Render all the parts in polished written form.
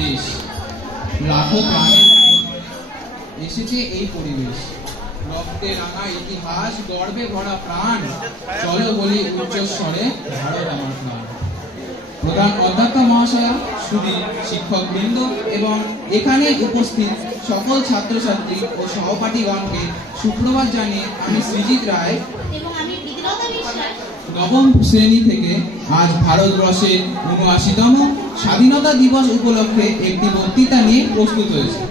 দেশ, লাখো প্রাণের এসেছে এই পরিবেশ। রক্তে রাঙা ইতিহাস, গর্বে ভরা প্রাণ, চলো বলি উচ্চস্বরে ভারত আমার প্রাণ। প্রধান অধ্যক্ষ মহাশয়া, সুধী শিক্ষক বৃন্দ এবং এখানে উপস্থিত সকল ছাত্রছাত্রী ও সহপাঠীগণকে সুপ্রভাত জানিয়ে আমি সৃজিত রায় এবং আমি বিদ্রোহী বিশ্বাস নবম শ্রেণী থেকে আজ ভারতবর্ষের ৭৯তম স্বাধীনতা দিবস উপলক্ষে একটি বক্তৃতা নিয়ে প্রস্তুত হয়েছে।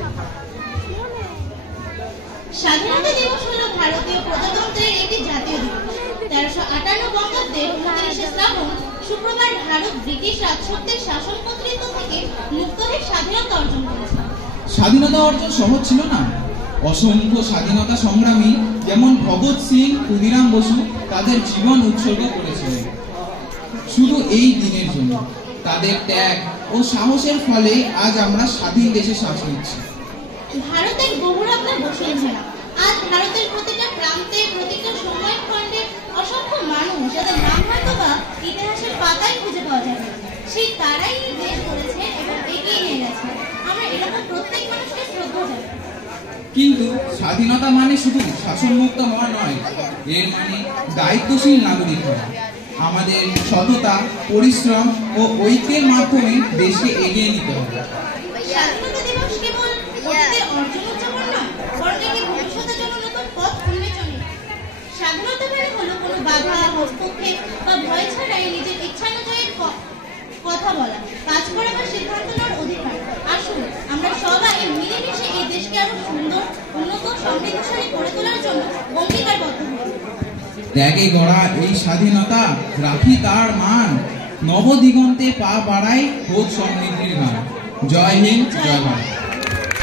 স্বাধীনতা দিবস হলো ভারতীয় প্রজাতন্ত্রের একটি জাতীয় দিবস। ১৩৫৮ বঙ্গাব্দে ২৯শে শ্রাবণ শুক্রবার ভারত ব্রিটিশ রাজশক্তির শাসন কর্তৃত্ব থেকে মুক্ত হয়ে স্বাধীনতা অর্জন করেছে। স্বাধীনতা অর্জন সহজ ছিল না। অসংখ্য স্বাধীনতা সংগ্রামী যেমন ভগৎ সিং, ক্ষুদিরাম বসু তাদের জীবন উৎসর্গ করেছিলেন শুধু এই দিনের জন্য। তাদের ত্যাগ ও সাহসের ফলে আজ আমরা স্বাধীন দেশে শ্বাস নিচ্ছি। ভারতের বহুরত্না বসুন্ধরা। আজ ভারতের প্রতিটা প্রান্তে, প্রতিটা সময় খণ্ডে অসংখ্য মানুষ যাদের নাম হয়তো বা ইতিহাসের পাতায় খুঁজে পাওয়া যাবে, সেই তারাই দেশ করেছে এবং এগিয়ে নিয়ে গেছে। আমরা এরকম প্রত্যেক মানুষকে শ্রদ্ধা জানাই। কিন্তু স্বাধীনতা মানে শুধু শাসনমুক্ত হওয়া নয়, এর মানে দায়িত্বশীল নাগরিক হওয়া। আমাদের সততা, পরিশ্রম ও ঐক্যের মাধ্যমে দেশকে এগিয়ে নিতে হবে। স্বাধীনতা দিবস কেবল অতীতের অর্জন উদযাপন নয়, বরং এটি ভবিষ্যতের জন্য নতুন পথ উন্মোচন। স্বাধীনতা মানে হলো কোনো বাধা, হস্তক্ষেপ বা ভয় ছাড়াই নিজের ইচ্ছানুযায়ী কথা বলা, কাজ করা বা সিদ্ধান্ত নেওয়ার অধিকার। আসুন আমরা সবাই মিলেমিশে এই দেশকে আরো সুন্দর, উন্নত, সমৃদ্ধশালী করে তোলার জন্য অঙ্গীকারবদ্ধ হই। ত্যাগে গড়া এই স্বাধীনতা রাখি তার মান, নবদিগন্তে পা বাড়াই হোক সমৃদ্ধির গান। জয় হিন্দ, জয় ভারত।